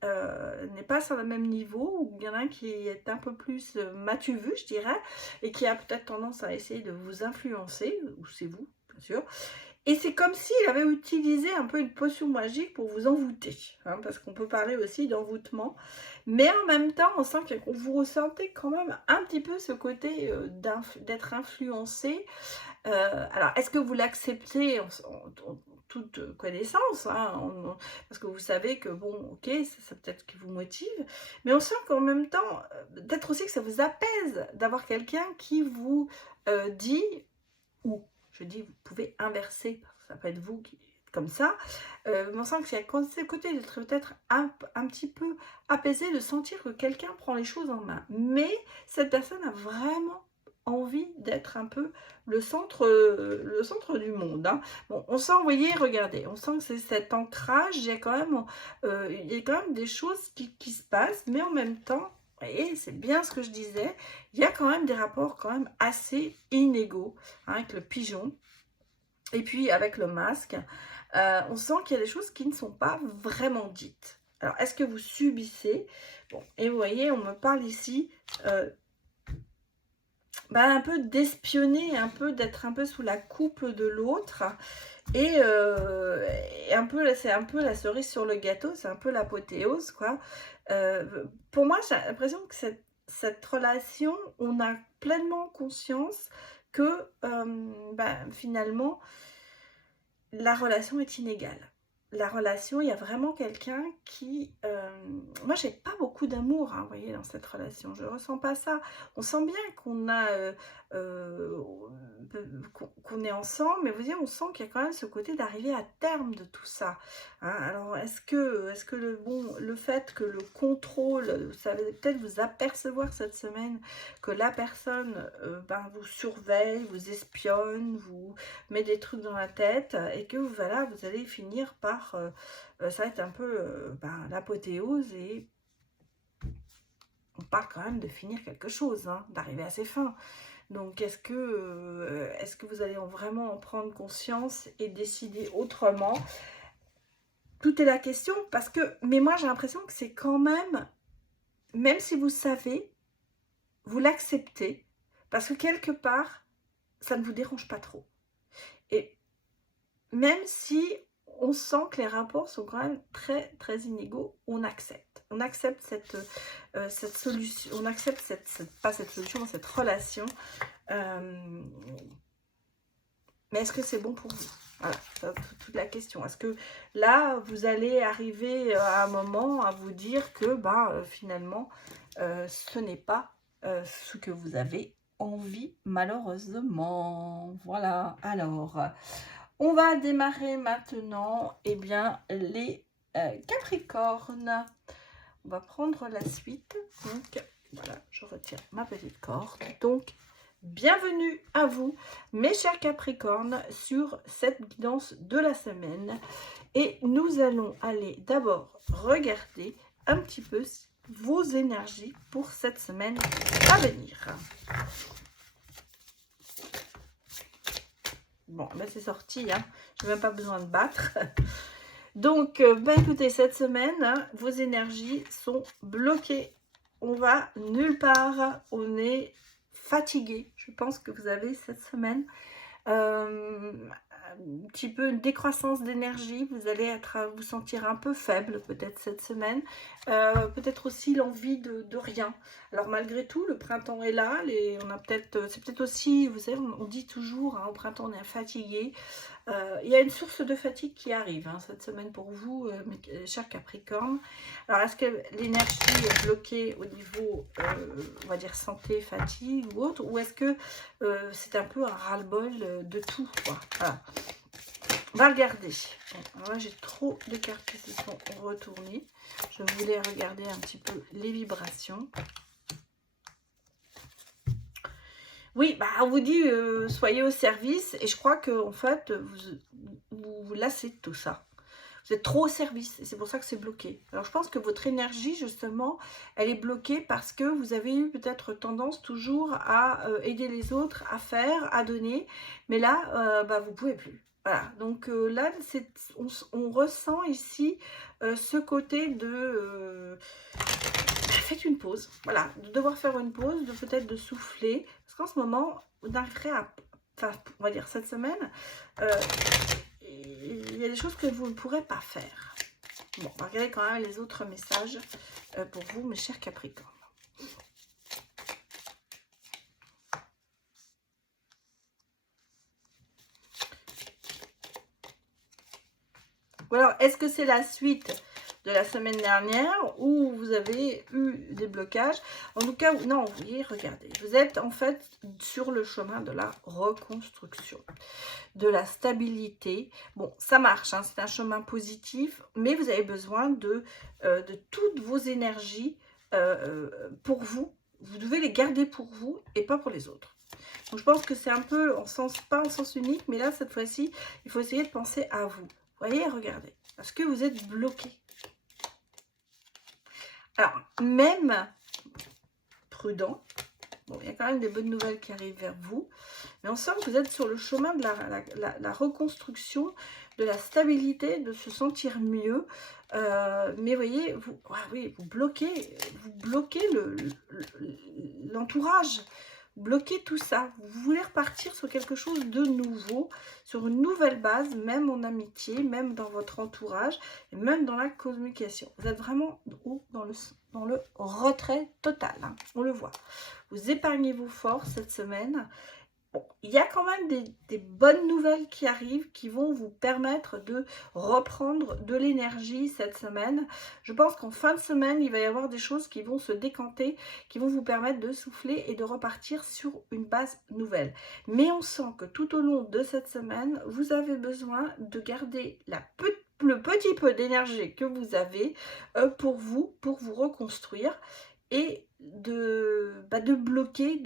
n'est pas sur le même niveau, ou il y en a un qui est un peu plus m'as-tu vu, je dirais, et qui a peut-être tendance à essayer de vous influencer, ou c'est vous, bien sûr. Et c'est comme s'il avait utilisé un peu une potion magique pour vous envoûter, hein, parce qu'on peut parler aussi d'envoûtement. Mais en même temps, on sent que vous ressentez quand même un petit peu ce côté d'être influencé. Alors, est-ce que vous l'acceptez en toute connaissance, hein, parce que vous savez que, bon, ok, ça peut-être qui vous motive, mais on sent qu'en même temps, peut-être aussi que ça vous apaise d'avoir quelqu'un qui vous dit, ou je dis, vous pouvez inverser, ça peut être vous qui comme ça, mais on sent qu'il y a ce côté d'être peut-être un petit peu apaisé, de sentir que quelqu'un prend les choses en main. Mais cette personne a vraiment envie d'être un peu le centre du monde. Hein. Bon, on sent, vous voyez, regardez, on sent que c'est cet ancrage, il y a quand même des choses qui se passent, mais en même temps, et c'est bien ce que je disais, il y a quand même des rapports quand même assez inégaux, hein, avec le pigeon et puis avec le masque. On sent qu'il y a des choses qui ne sont pas vraiment dites. Alors, est-ce que vous subissez? Bon, et vous voyez, on me parle ici un peu d'espionner, un peu d'être un peu sous la coupe de l'autre. Et c'est un peu la cerise sur le gâteau, c'est un peu l'apothéose, quoi. Pour moi, j'ai l'impression que cette relation, on a pleinement conscience que finalement, la relation est inégale. La relation, il y a vraiment quelqu'un qui... moi, j'ai pas beaucoup d'amour, hein, vous voyez, dans cette relation. Je ressens pas ça. On sent bien qu'on a... qu'on est ensemble, mais vous voyez, on sent qu'il y a quand même ce côté d'arriver à terme de tout ça. Hein. Alors, est-ce que le fait que le contrôle, vous savez peut-être vous apercevoir cette semaine que la personne vous surveille, vous espionne, vous met des trucs dans la tête, et que voilà, vous allez finir par ça va être un peu l'apothéose, et on parle quand même de finir quelque chose, hein, d'arriver à ses fins. Donc, est-ce que vous allez vraiment en prendre conscience et décider autrement? Tout est la question, parce que, mais moi j'ai l'impression que c'est quand même si vous savez, vous l'acceptez, parce que quelque part, ça ne vous dérange pas trop. Et même si on sent que les rapports sont quand même très, très inégaux, on accepte. On accepte cette solution, on accepte pas cette solution, cette relation. Mais est-ce que c'est bon pour vous? Voilà, toute la question. Est-ce que là, vous allez arriver à un moment à vous dire que finalement, ce n'est pas ce que vous avez envie, malheureusement. Voilà, alors, on va démarrer maintenant, eh bien, les Capricornes. On va prendre la suite. Donc, voilà, je retire ma petite corde. Donc, bienvenue à vous, mes chers Capricornes, sur cette guidance de la semaine. Et nous allons aller d'abord regarder un petit peu vos énergies pour cette semaine à venir. Bon, ben c'est sorti, hein. Je n'ai même pas besoin de battre. Donc, écoutez, cette semaine, hein, vos énergies sont bloquées. On va nulle part. On est fatigué. Je pense que vous avez cette semaine un petit peu une décroissance d'énergie. Vous allez vous sentir un peu faible peut-être cette semaine. Peut-être aussi l'envie de rien. Alors malgré tout, le printemps est là. C'est peut-être aussi, vous savez, on dit toujours, hein, au printemps on est fatigué. Il y a une source de fatigue qui arrive cette semaine pour vous, mes chers Capricornes. Alors, est-ce que l'énergie est bloquée au niveau, on va dire, santé, fatigue ou autre, ou est-ce que c'est un peu un ras-le-bol de tout, quoi. Voilà. On va regarder. Alors là, j'ai trop de cartes qui se sont retournées. Je voulais regarder un petit peu les vibrations. Oui, on vous dit soyez au service, et je crois que en fait vous lassez de tout ça. Vous êtes trop au service et c'est pour ça que c'est bloqué. Alors je pense que votre énergie justement, elle est bloquée parce que vous avez eu peut-être tendance toujours à aider les autres, à faire, à donner, mais là vous pouvez plus. Voilà, donc là on ressent ici ce côté de faites une pause, voilà, de devoir faire une pause, de peut-être de souffler, parce qu'en ce moment, vous n'arriverez à, enfin, on va dire cette semaine, il y a des choses que vous ne pourrez pas faire. Bon, on va regarder quand même les autres messages pour vous, mes chers Capricornes. Ou alors, est-ce que c'est la suite de la semaine dernière où vous avez eu des blocages? En tout cas, non, vous voyez, regardez, vous êtes en fait sur le chemin de la reconstruction, de la stabilité. Bon, ça marche, hein, c'est un chemin positif, mais vous avez besoin de toutes vos énergies pour vous. Vous devez les garder pour vous et pas pour les autres. Donc, je pense que c'est un peu, pas en sens unique, mais là, cette fois-ci, il faut essayer de penser à vous. Vous voyez, regardez, parce que vous êtes bloqué. Alors, même prudent, bon, il y a quand même des bonnes nouvelles qui arrivent vers vous, mais on sent que vous êtes sur le chemin de la reconstruction, de la stabilité, de se sentir mieux. Mais vous voyez, vous bloquez l'entourage. Bloquez tout ça. Vous voulez repartir sur quelque chose de nouveau, sur une nouvelle base, même en amitié, même dans votre entourage, et même dans la communication. Vous êtes vraiment dans le retrait total, hein, on le voit. Vous épargnez vos forces cette semaine. Bon, il y a quand même des bonnes nouvelles qui arrivent, qui vont vous permettre de reprendre de l'énergie cette semaine. Je pense qu'en fin de semaine, il va y avoir des choses qui vont se décanter, qui vont vous permettre de souffler et de repartir sur une base nouvelle. Mais on sent que tout au long de cette semaine, vous avez besoin de garder le petit peu d'énergie que vous avez pour vous reconstruire, et de bloquer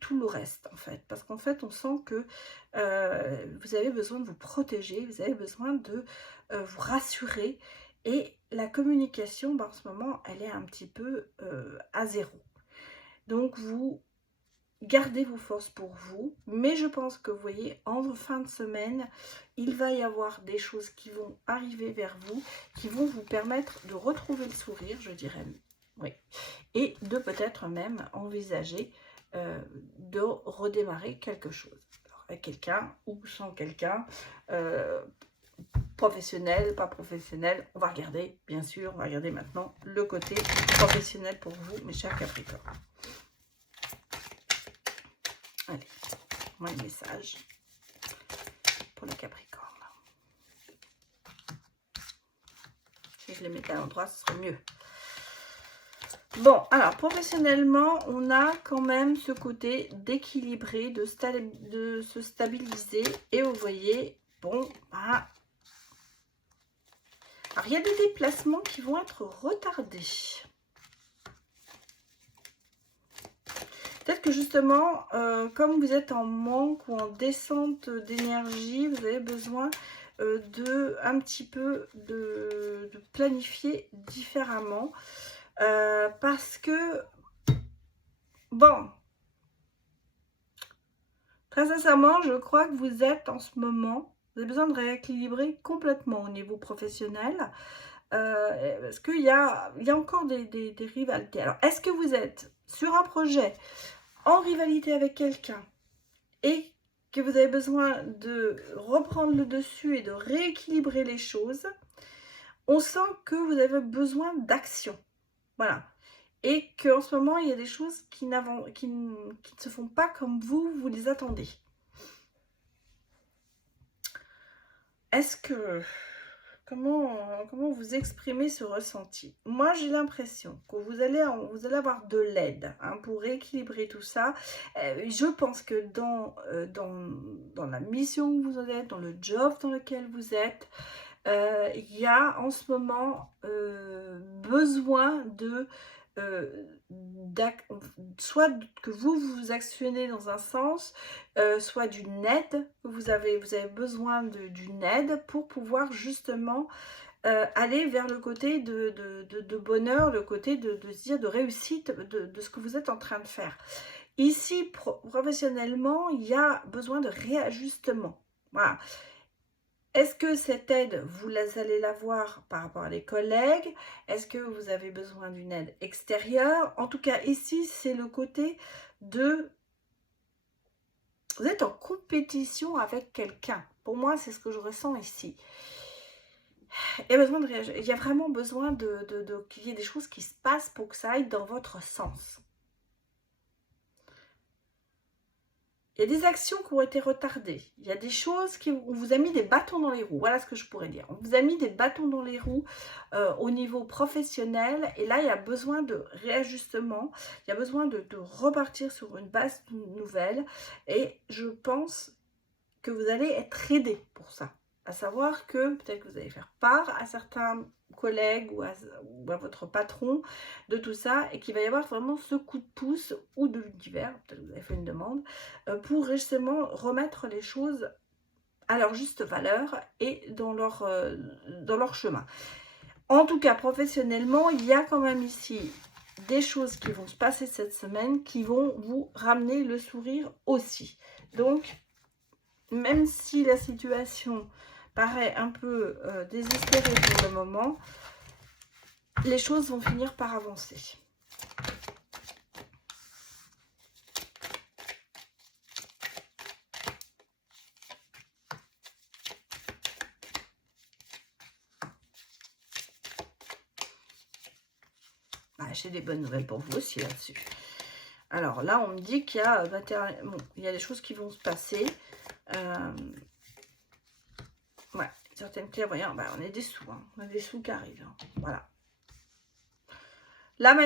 tout le reste en fait, parce qu'en fait on sent que vous avez besoin de vous protéger, vous avez besoin de vous rassurer, et la communication en ce moment elle est un petit peu à zéro. Donc, vous gardez vos forces pour vous. Mais je pense que, vous voyez, en fin de semaine, il va y avoir des choses qui vont arriver vers vous, qui vont vous permettre de retrouver le sourire, je dirais. Oui. Et de peut-être même envisager de redémarrer quelque chose. Alors, avec quelqu'un ou sans quelqu'un. Professionnel, pas professionnel, on va regarder, bien sûr, on va regarder maintenant le côté professionnel pour vous, mes chers Capricornes. Allez, moi les messages pour les Capricornes. Si je les mettais à l'endroit, ce serait mieux. Bon, alors, professionnellement, on a quand même ce côté d'équilibrer, de se stabiliser. Et vous voyez, bon, bah, alors, il y a des déplacements qui vont être retardés. Peut-être que justement, comme vous êtes en manque ou en descente d'énergie, vous avez besoin un petit peu de planifier différemment. Parce que, bon, très sincèrement, je crois que vous êtes en ce moment, vous avez besoin de rééquilibrer complètement au niveau professionnel. Parce qu'il y a encore des rivalités. Alors, est-ce que vous êtes sur un projet en rivalité avec quelqu'un et que vous avez besoin de reprendre le dessus et de rééquilibrer les choses? On sent que vous avez besoin d'action. Voilà. Et qu'en ce moment, il y a des choses qui ne se font pas comme vous les attendez. Est-ce que... Comment vous exprimez ce ressenti? Moi, j'ai l'impression que vous allez avoir de l'aide pour rééquilibrer tout ça. Je pense que dans la mission où vous êtes, dans le job dans lequel vous êtes, il y a en ce moment besoin de soit que vous actionnez dans un sens, soit d'une aide. Vous avez besoin d'une aide pour pouvoir justement aller vers le côté de bonheur, le côté de se dire de réussite de ce que vous êtes en train de faire. Ici, professionnellement, il y a besoin de réajustement. Voilà. Est-ce que cette aide, vous allez l'avoir par rapport à des collègues? Est-ce que vous avez besoin d'une aide extérieure? En tout cas, ici, c'est le côté de... Vous êtes en compétition avec quelqu'un. Pour moi, c'est ce que je ressens ici. Il y a besoin de réagir. Il y a vraiment besoin qu'il y ait des choses qui se passent pour que ça aille dans votre sens. Il y a des actions qui ont été retardées. Il y a des choses on vous a mis des bâtons dans les roues. Voilà ce que je pourrais dire. On vous a mis des bâtons dans les roues au niveau professionnel. Et là, il y a besoin de réajustement. Il y a besoin de repartir sur une base nouvelle. Et je pense que vous allez être aidé pour ça. À savoir que peut-être que vous allez faire part à certains collègues ou à votre patron de tout ça et qu'il va y avoir vraiment ce coup de pouce ou de l'univers, peut-être que vous avez fait une demande, pour justement remettre les choses à leur juste valeur et dans leur chemin. En tout cas, professionnellement, il y a quand même ici des choses qui vont se passer cette semaine qui vont vous ramener le sourire aussi. Donc, même si la situation paraît un peu désespérée pour le moment, les choses vont finir par avancer. J'ai des bonnes nouvelles pour vous aussi là-dessus. Alors là, on me dit qu'il y a, il y a des choses qui vont se passer. Ouais, certaines clairvoyantes, on a des sous, on a des sous qui arrivent. Voilà. Là,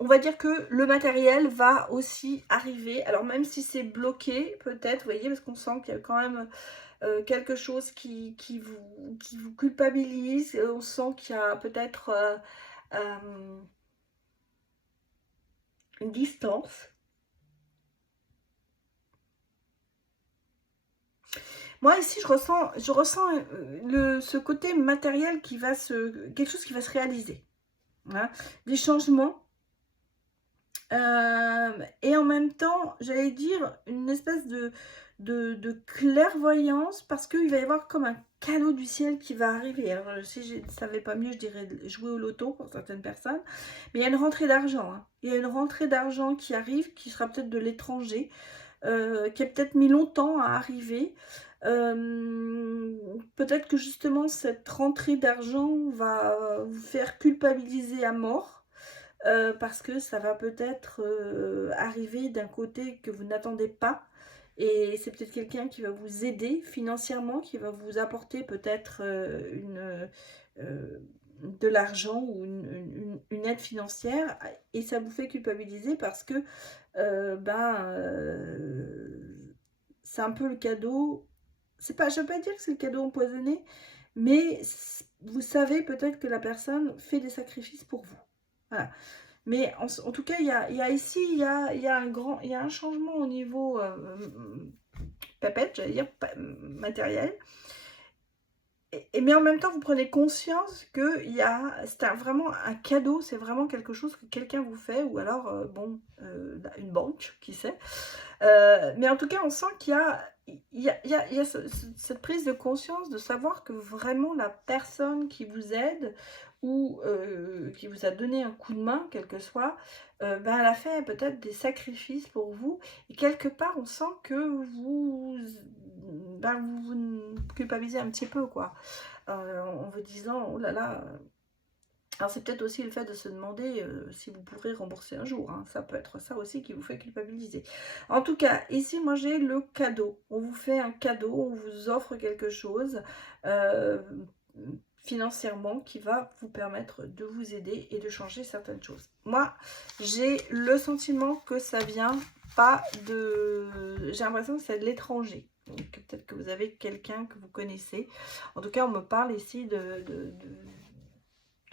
on va dire que le matériel va aussi arriver. Alors, même si c'est bloqué, peut-être, vous voyez, parce qu'on sent qu'il y a quand même quelque chose qui vous culpabilise. On sent qu'il y a peut-être une distance. Moi, ici, je ressens ce côté matériel quelque chose qui va se réaliser. Hein, des changements Et en même temps, j'allais dire une espèce de clairvoyance, parce qu'il va y avoir comme un cadeau du ciel qui va arriver. Alors, si je ne savais pas mieux, je dirais jouer au loto pour certaines personnes. Mais il y a une rentrée d'argent, hein. Il y a une rentrée d'argent qui arrive, qui sera peut-être de l'étranger, qui a peut-être mis longtemps à arriver. Peut-être que justement cette rentrée d'argent va vous faire culpabiliser à mort, parce que ça va peut-être arriver d'un côté que vous n'attendez pas, et c'est peut-être quelqu'un qui va vous aider financièrement, qui va vous apporter peut-être de l'argent ou une aide financière, et ça vous fait culpabiliser parce que c'est un peu le cadeau. C'est pas, je ne veux pas dire que c'est le cadeau empoisonné, mais vous savez peut-être que la personne fait des sacrifices pour vous. Voilà. Mais en tout cas, il y a ici, il y a un changement au niveau papette, j'allais dire, matériel. Mais en même temps, vous prenez conscience que c'est vraiment un cadeau, c'est vraiment quelque chose que quelqu'un vous fait, ou alors, une banque, qui sait. Mais en tout cas, on sent qu'il y a cette prise de conscience de savoir que vraiment la personne qui vous aide, ou qui vous a donné un coup de main, quel que soit, elle a fait peut-être des sacrifices pour vous. Et quelque part, on sent que vous culpabilisez un petit peu, quoi. En vous disant, oh là là. Alors c'est peut-être aussi le fait de se demander si vous pourrez rembourser un jour, hein. Ça peut être ça aussi qui vous fait culpabiliser. En tout cas, ici, moi j'ai le cadeau. On vous fait un cadeau, on vous offre quelque chose financièrement qui va vous permettre de vous aider et de changer certaines choses. Moi, j'ai le sentiment que ça vient pas de... J'ai l'impression que c'est de l'étranger. Donc peut-être que vous avez quelqu'un que vous connaissez. En tout cas, on me parle ici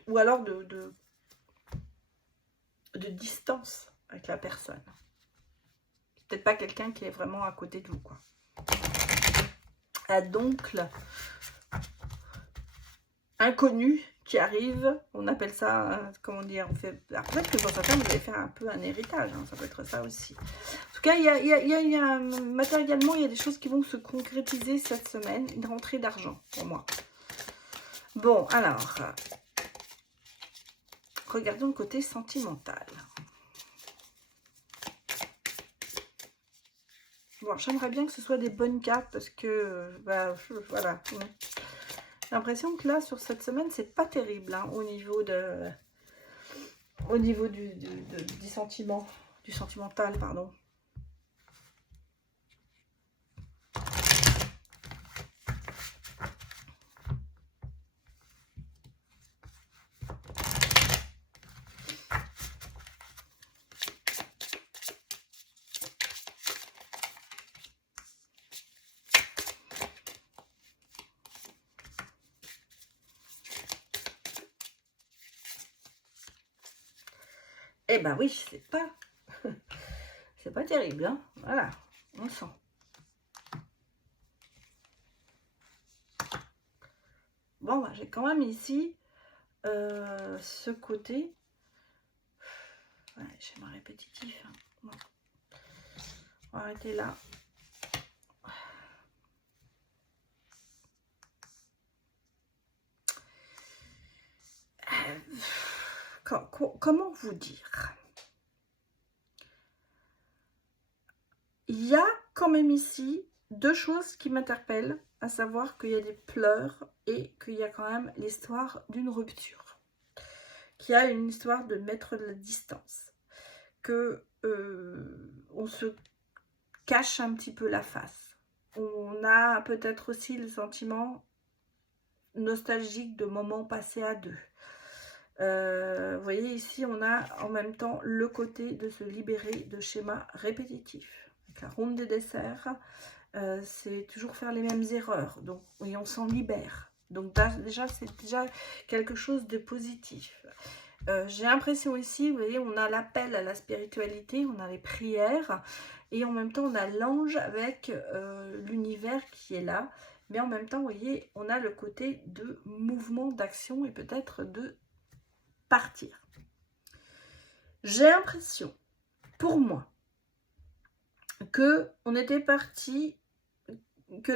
ou alors de distance avec la personne. C'est peut-être pas quelqu'un qui est vraiment à côté de vous, quoi. Un oncle inconnu qui arrive, on appelle ça, comment dire, on fait... Alors, peut-être que pour certains, vous allez faire un peu un héritage, hein, ça peut être ça aussi. En tout cas, matériellement, il y a des choses qui vont se concrétiser cette semaine, une rentrée d'argent pour moi. Bon, alors, regardons le côté sentimental. Bon, j'aimerais bien que ce soit des bonnes cartes parce que, voilà. J'ai l'impression que là, sur cette semaine, c'est pas terrible, hein, au niveau du sentiment, du sentimental, pardon. Eh ben oui, c'est pas terrible, hein. Voilà, on sent. Bon, bah, j'ai quand même ici ce côté. Ouais, schéma répétitif, hein. Bon. On va arrêter là. Comment vous dire? Il y a quand même ici deux choses qui m'interpellent, à savoir qu'il y a des pleurs et qu'il y a quand même l'histoire d'une rupture, qu'il y a une histoire de mettre de la distance, que on se cache un petit peu la face. On a peut-être aussi le sentiment nostalgique de moments passés à deux. Vous voyez, ici, on a en même temps le côté de se libérer de schémas répétitifs. Avec la ronde des desserts, c'est toujours faire les mêmes erreurs. Donc, oui, on s'en libère. Donc, déjà, c'est déjà quelque chose de positif. J'ai l'impression ici, vous voyez, on a l'appel à la spiritualité, on a les prières, et en même temps, on a l'ange avec l'univers qui est là. Mais en même temps, vous voyez, on a le côté de mouvement, d'action et peut-être de partir. J'ai l'impression pour moi, que on était parti, que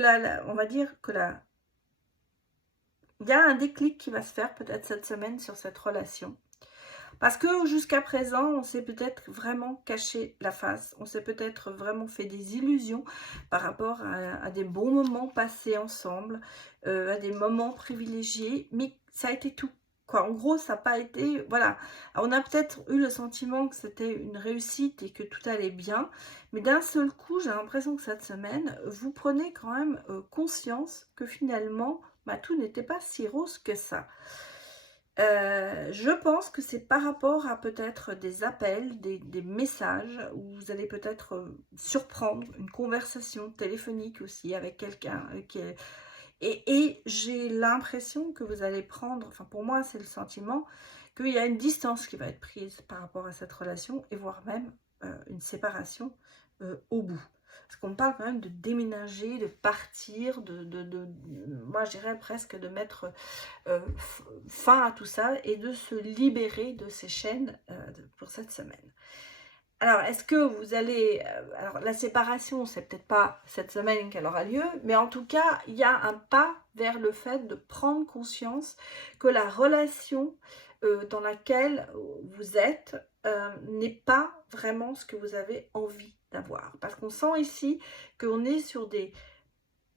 on va dire que il y a un déclic qui va se faire peut-être cette semaine sur cette relation. Parce que jusqu'à présent, on s'est peut-être vraiment caché la face, on s'est peut-être vraiment fait des illusions par rapport à des bons moments passés ensemble, à des moments privilégiés, mais ça a été tout. Quoi. En gros, ça n'a pas été... Voilà, on a peut-être eu le sentiment que c'était une réussite et que tout allait bien, mais d'un seul coup, j'ai l'impression que cette semaine, vous prenez quand même conscience que finalement, bah, tout n'était pas si rose que ça. Je pense que c'est par rapport à peut-être des appels, des messages où vous allez peut-être surprendre une conversation téléphonique aussi avec quelqu'un et j'ai l'impression que vous allez prendre, enfin pour moi c'est le sentiment, qu'il y a une distance qui va être prise par rapport à cette relation et voire même une séparation au bout. Parce qu'on parle quand même de déménager, de partir, moi je dirais presque de mettre fin à tout ça et de se libérer de ces chaînes pour cette semaine. Alors, est-ce que vous allez... alors, la séparation, c'est peut-être pas cette semaine qu'elle aura lieu, mais en tout cas, il y a un pas vers le fait de prendre conscience que la relation dans laquelle vous êtes n'est pas vraiment ce que vous avez envie d'avoir. Parce qu'on sent ici qu'on est sur des...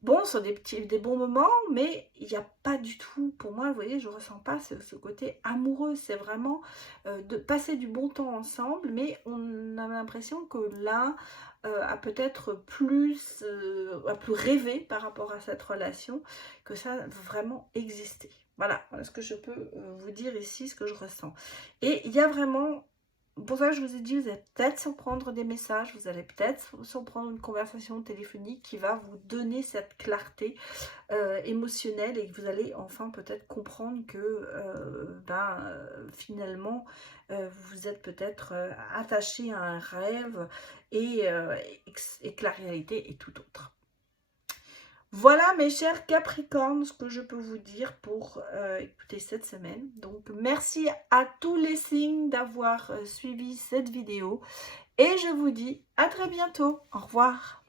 Bon, sur des bons moments, mais il n'y a pas du tout, pour moi, vous voyez, je ne ressens pas ce côté amoureux. C'est vraiment de passer du bon temps ensemble, mais on a l'impression que l'un a peut-être plus, a plus rêvé par rapport à cette relation, que ça a vraiment existé. Voilà ce que je peux vous dire ici, ce que je ressens. Et il y a vraiment... Pour ça, je vous ai dit, vous allez peut-être surprendre des messages, vous allez peut-être surprendre une conversation téléphonique qui va vous donner cette clarté émotionnelle et que vous allez enfin peut-être comprendre que finalement, vous êtes peut-être attaché à un rêve et que la réalité est tout autre. Voilà mes chers Capricornes, ce que je peux vous dire pour écouter cette semaine. Donc merci à tous les signes d'avoir suivi cette vidéo et je vous dis à très bientôt. Au revoir.